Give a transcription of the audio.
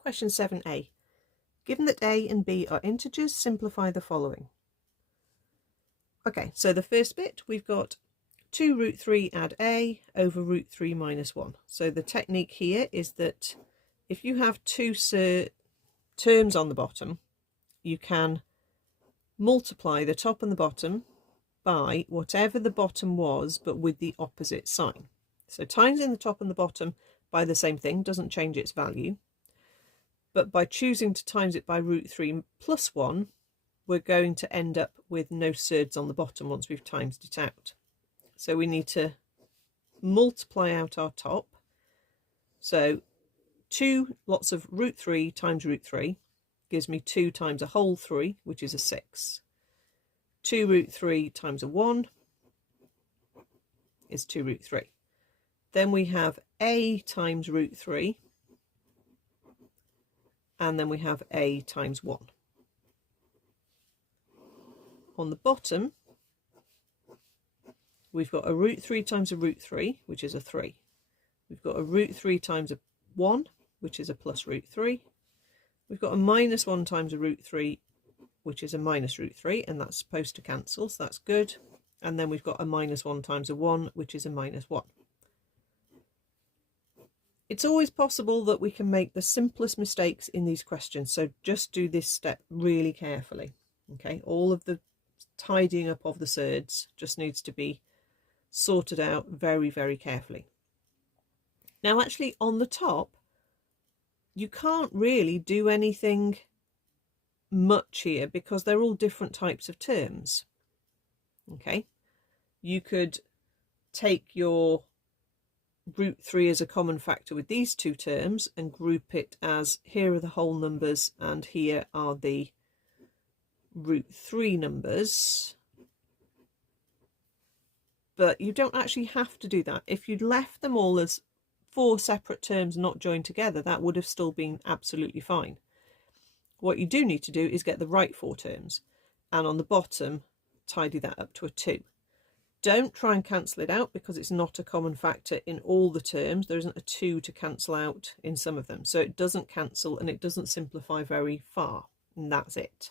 Question 7a. Given that a and b are integers, simplify the following. Okay, so the first bit, we've got 2 root 3 add a over root 3 minus 1. So the technique here is that if you have two terms on the bottom, you can multiply the top and the bottom by whatever the bottom was, but with the opposite sign. So times in the top and the bottom by the same thing doesn't change its value. But by choosing to times it by root 3 plus 1, we're going to end up with no surds on the bottom once we've times it out. So we need to multiply out our top. So 2 lots of root 3 times root 3 gives me 2 times a whole 3, which is a 6. 2 root 3 times a 1 is 2 root 3. Then we have a times root 3, and then we have a times 1. On the bottom, we've got a root 3 times a root 3, which is a 3. We've got a root 3 times a 1, which is a plus root 3. We've got a minus 1 times a root 3, which is a minus root 3, and that's supposed to cancel, so that's good. And then we've got a minus 1 times a 1, which is a minus 1. It's always possible that we can make the simplest mistakes in these questions, so just do this step really carefully. Okay, all of the tidying up of the surds just needs to be sorted out very, very carefully. Now, actually, on the top, you can't really do anything much here because they're all different types of terms. Okay, you could take your root 3 as a common factor with these two terms and group it as here are the whole numbers and here are the root 3 numbers. But you don't actually have to do that. If you'd left them all as 4 separate terms not joined together, that would have still been absolutely fine. What you do need to do is get the right 4 terms, and on the bottom tidy that up to a 2. Don't try and cancel it out because it's not a common factor in all the terms. There isn't a 2 to cancel out in some of them, so it doesn't cancel and it doesn't simplify very far, and that's it.